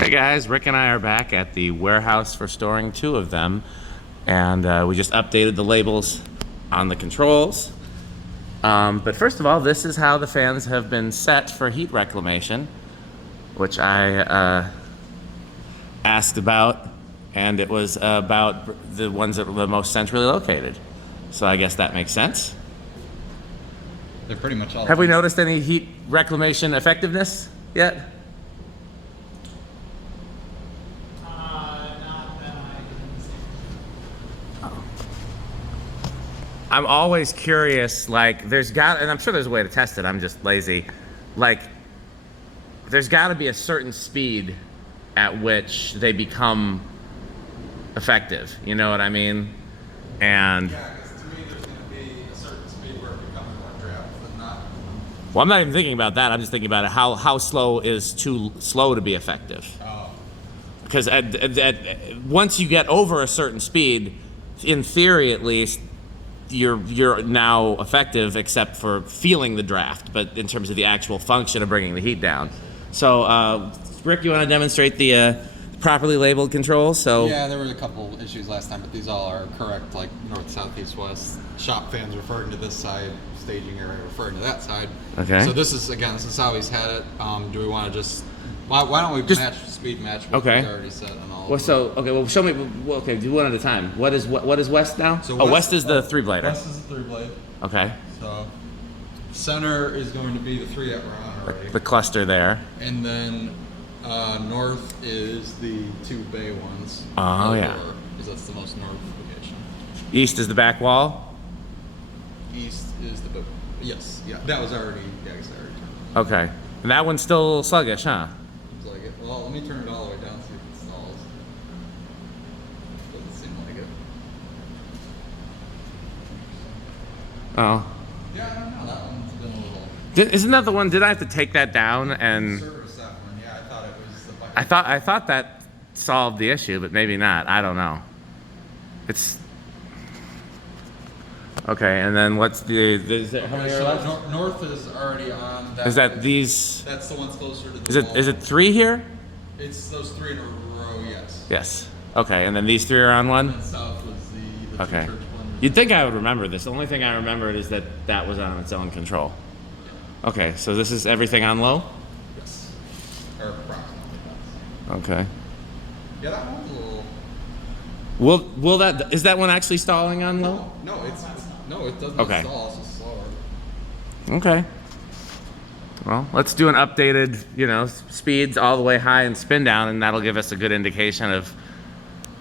Hey guys, Rick and I are back at the warehouse for storing two of them, and we just updated the labels on the controls. But first of all, this is how the fans have been set for heat reclamation, which I asked about, and it was about the ones that were the most centrally located. So I guess that makes sense. They're pretty much all. Have we noticed any heat reclamation effectiveness yet? I'm always curious, like, and I'm sure there's a way to test it, I'm just lazy. Like, there's gotta be a certain speed at which they become effective, you know what I mean? And Yeah, because to me there's going to be a certain speed where it becomes more draft, but not. well, I'm not even thinking about that, I'm just thinking about it, how slow is too slow to be effective? Oh. Because once you get over a certain speed, in theory at least, you're now effective except for feeling the draft, but in terms of the actual function of bringing the heat down. So, Rick, you want to demonstrate the properly labeled controls? So Yeah, there were a couple issues last time, but these all are correct, like north, south, east, west. Shop fans referring to this side, staging area referring to that side. Okay. So this is how he's had it. Do we want to just, why don't we Just- speed match what Okay. he's already set on all well, of them? okay, well, show me. Well, okay, do one at a time. What is west now? So west is the three blader. West is the three blade. Okay, So center is going to be the three that we're on already. the cluster there. And then north is the two bay ones. Oh, yeah. Because that's the most north location. East is the back wall. East is the yes, yeah. That was already I already turned. Okay, and that one's still sluggish, huh? Seems like it. Well, let me turn it all the way down, see if it stalls. Doesn't seem like it. Oh, Yeah, I don't know. That one's been a little. isn't that the one? Did I have to take that down? And Service that one. Yeah, I thought it was the bucket. I thought that solved the issue, but maybe not. I don't know. It's okay. And then what's how many are left? North is already on. Is that these? That's the one's closer to the wall. Is it three here? It's those three in a row, yes. Yes. Okay, and then these three are on one? And south was the Okay. two church ones. You'd think I would remember this. The only thing I remembered is that was on its own control. Okay, so this is everything on low? Yes. Or approximately. Okay. Yeah, that one's a little. Is that one actually stalling on low? No, it doesn't Okay. stall, it's just slower. Okay. Well, let's do an updated, speeds all the way high and spin down, and that'll give us a good indication of.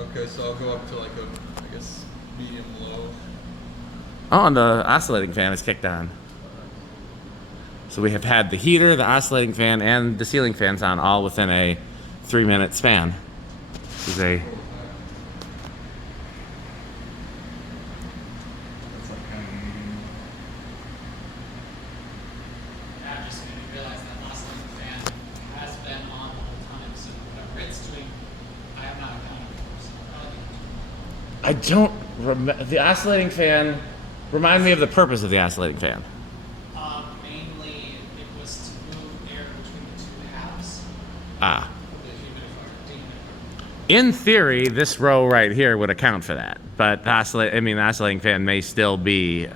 Okay, so I'll go up to like I guess, medium low. Oh, and the oscillating fan is kicked on. So we have had the heater, the oscillating fan, and the ceiling fans on all within a 3-minute span. This is a. That's like kind of medium. I just didn't realize that oscillating fan has been on the whole time, so whatever it's doing, I am not accounting for. So probably I don't remember. The oscillating fan, remind me of the purpose of the oscillating fan. mainly it was to move air between the two halves Ah. of the humidifier, dehumidifier. In theory, this row right here would account for that. But the oscillating fan may still be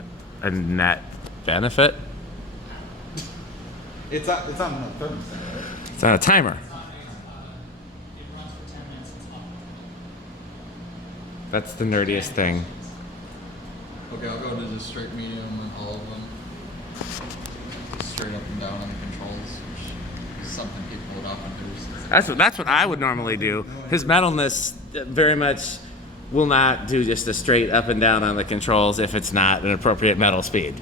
a net benefit. It's on the thermostat. It's on a timer. It runs for 10 minutes, it's off. That's the nerdiest thing. Okay, I'll go to just straight medium and all of them. Just straight up and down on the controls, which is something people would often do. That's what I would normally do. His metalness very much will not do just a straight up and down on the controls if it's not an appropriate metal speed.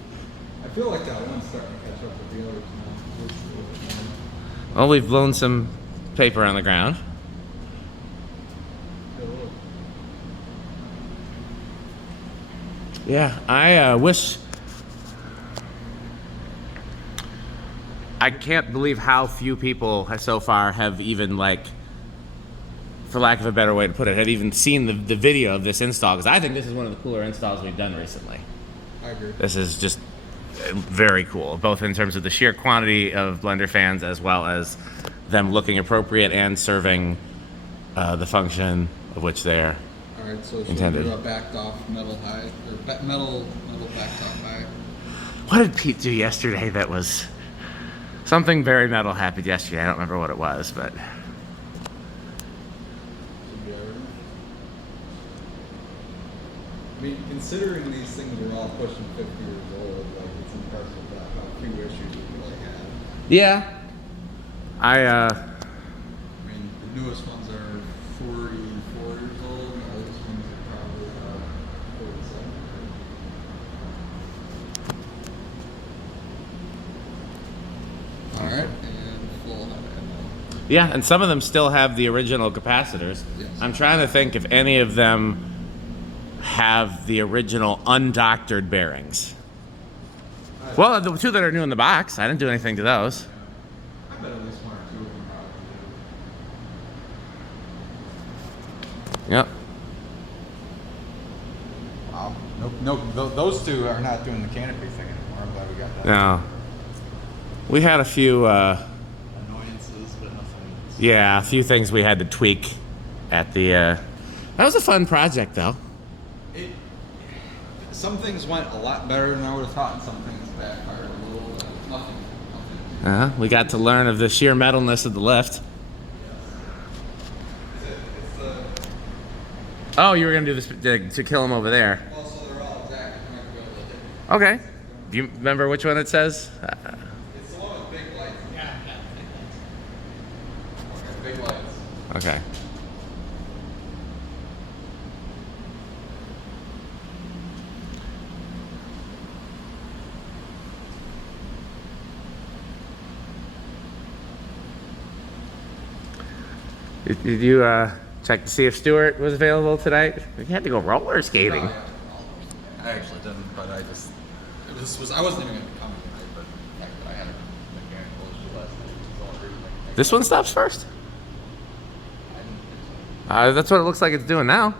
I feel like that one's starting to catch up with the others now. Just a little bit more. Well, we've blown some paper on the ground. Yeah, I wish. I can't believe how few people so far have even, for lack of a better way to put it, have even seen the video of this install, because I think this is one of the cooler installs we've done recently. I agree. This is just very cool, both in terms of the sheer quantity of blender fans as well as them looking appropriate and serving the function of which they're All right, so should intended. we do a backed off metal hide or metal backed off hide? What did Pete do yesterday that was something very metal happened yesterday? I don't remember what it was, but Should be everything. I mean, considering these things are all pushing 50 years old, like it's impressive that how few issues we really have. yeah, I I mean, the newest ones are 44 years old, and the oldest ones are probably 47. All right, and full head. yeah, and some of them still have the original capacitors. Yes. I'm trying to think if any of them have the original undoctored bearings. Well, the two that are new in the box, I didn't do anything to those. I bet at least one or two of them probably do. Yep. Wow. No, those two are not doing the canopy thing anymore. I'm glad we got that. No. We had a few, Annoyances, but nothing. yeah, a few things we had to tweak at the, that was a fun project though. Some things went a lot better than I would have thought, and some things backfired a little. Nothing. We got to learn of the sheer metalness of the lift. It's the. Oh, you were gonna do this to kill him over there. Well, so they're all exactly connected. Okay. Do you remember which one it says? It's the one with big lights. Yeah, yeah. Okay, big lights. Okay. Did you check to see if Stuart was available tonight? We had to go roller skating. No, yeah, I actually didn't, but I just. I wasn't even going to come tonight, but I had a mechanical issue last night. So I really, This one stops first? I didn't think That's what it looks like it's doing now.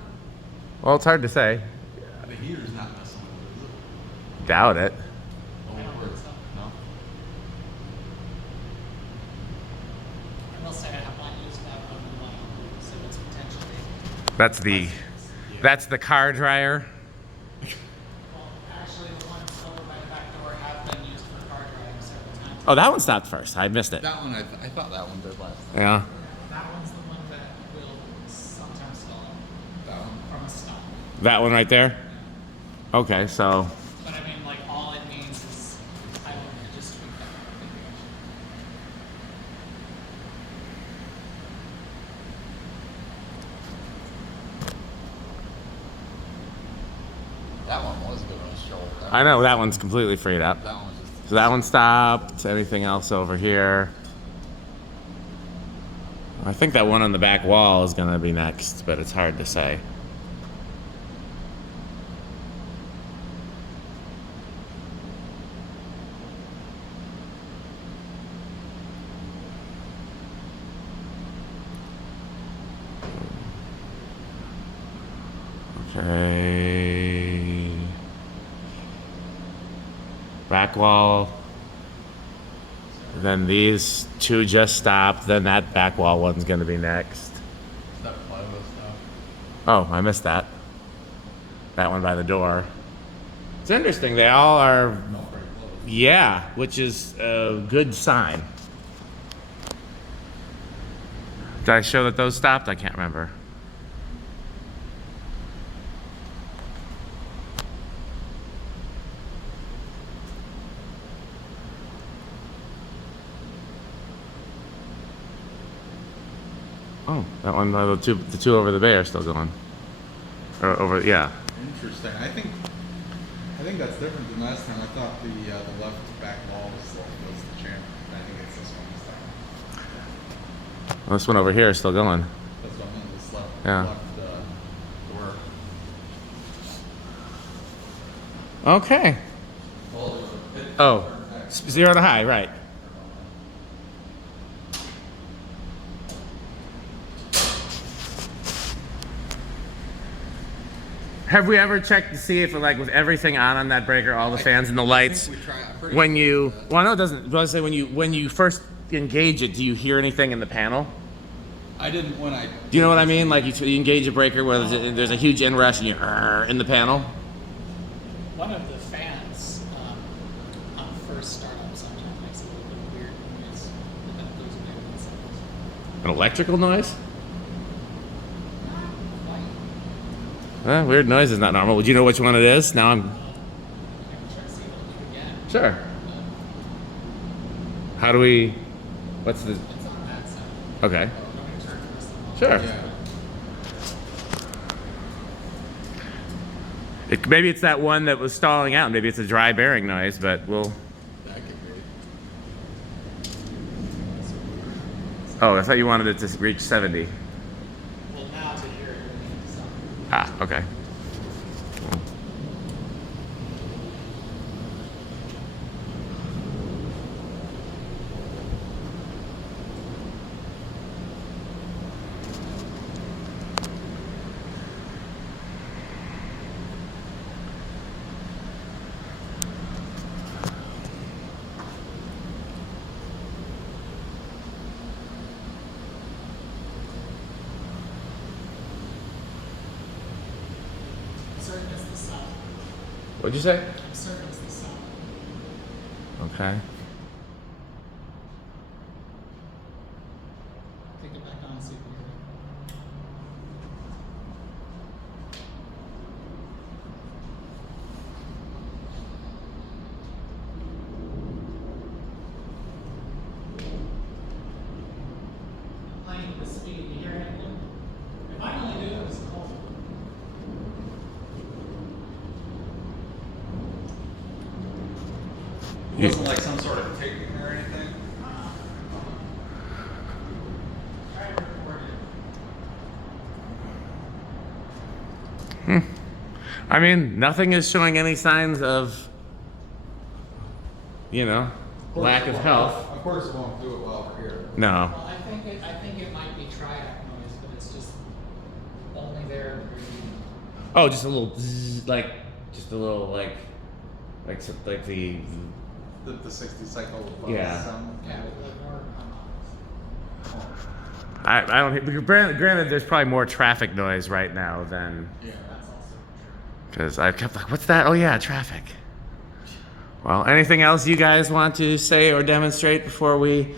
Well, it's hard to say. so. The heater's not messing with it, is Doubt it. it? I don't think so. No. I will say I have not used that one in a while, so it's potentially. That's the car dryer. Well, actually, the ones over by the back door have been used for car driving several times. Oh, that one stopped first. I missed it. That one, I thought that one did last time. Yeah. That one's the one that will sometimes stall That one. from a stop. That one right there? Okay, so But I mean, like, all it means is I will just tweak that configuration. That one was good on the shoulder. I know that one's completely freed up. That one was just. So that one stopped. Anything else over here? I think that one on the back wall is gonna be next, but it's hard to say. Okay. Back wall. Then these two just stopped. Then that back wall one's gonna be next. That plywood stuff. Oh, I missed that. That one by the door. It's interesting. They all are, Not very close. yeah, which is a good sign. Did I show that those stopped? I can't remember. Oh, that one, the two over the bay are still going. Or over, yeah. Interesting. I think that's different than last time. I thought the left back wall was the champ. I think it's this one this time. Well, this one over here is still going. That's what I meant. This left Yeah. door. Okay. Well, it was a bit Oh, different. 0 to high, right. Have we ever checked to see if, like, with everything on that breaker, all the fans and the lights, I think we tried. I'm pretty when sure you, that- well, no, it doesn't. I was say when you first engage it, do you hear anything in the panel? I didn't when I. Do you know what I mean? Like you engage a breaker where there's a huge inrush and you're in the panel. One of the fans on first startup sometimes makes a little bit of weird noise, and then it goes away within seconds. An electrical noise? Not quite. Weird noise is not normal. Would you know which one it is? Now I'm. I can try to see if it'll do it again. Sure. How do we? What's the? It's on that side. Okay. I'm going to turn this on. Sure. Yeah. Maybe it's that one that was stalling out. Maybe it's a dry bearing noise, but we'll. That could be. Oh, I thought you wanted it to reach 70. Well, now to hear it, we need to stop. Ah, okay. I'm certain it's the sound. What'd you say? I'm certain it's the sound. Okay. Take it back on and see if we hear it. Playing the speed, you hear anything? If I only do it was cold. It wasn't like some sort of ticking or anything. Try to record it. I mean, nothing is showing any signs of, lack of health. Of course, it won't do it while we're here. No. Well, I think it might be triac noise, but it's just only there at the very beginning. Oh, just a little, just a little, like the. The 60 cycle. Yeah. Sound. Yeah, like more I don't. Granted, there's probably more traffic noise right now than. Yeah. that's also true. Because I kept like, what's that? Oh yeah, traffic. Well, anything else you guys want to say or demonstrate before we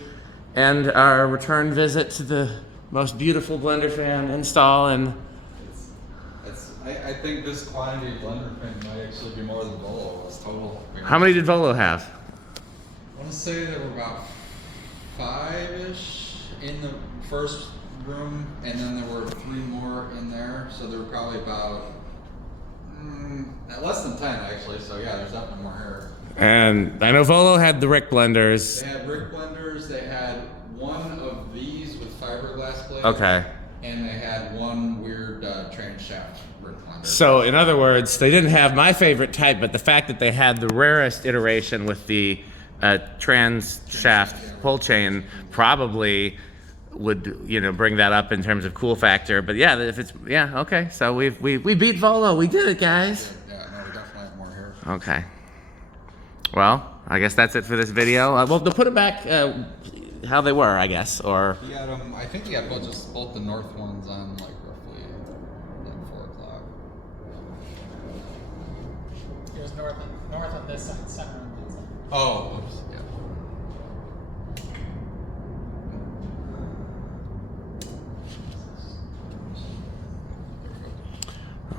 end our return visit to the most beautiful blender fan install? And I think this quantity of blender fan might actually be more than Volo was total. how many did Volo have? I want to say there were about 5-ish in the first room, and then there were 3 more in there, so there were probably about less than 10 actually. So yeah, there's definitely more here. And I know Volo had the Rick blenders. They had Rick blenders. They had one of these with fiberglass blades. Okay. And they had one weird transhaft Rick blender. So in other words, they didn't have my favorite type, but the fact that they had the rarest iteration with the trans shaft pull chain probably would bring that up in terms of cool factor. But yeah, if it's okay. So we beat Volo. We did it, guys. Yeah, no, we definitely have more here. Okay. Well, I guess that's it for this video. Well, they'll put it back how they were, I guess, or. He got I think he got both the north ones on like roughly like 4 o'clock. Here's north on this side, center on that side. Oh, oops, yeah.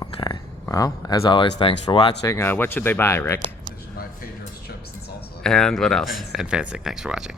Okay. Well, as always, thanks for watching. What should they buy, Rick? These are my Pedro's chips and salsa. And what else? And Fancy. Thanks for watching.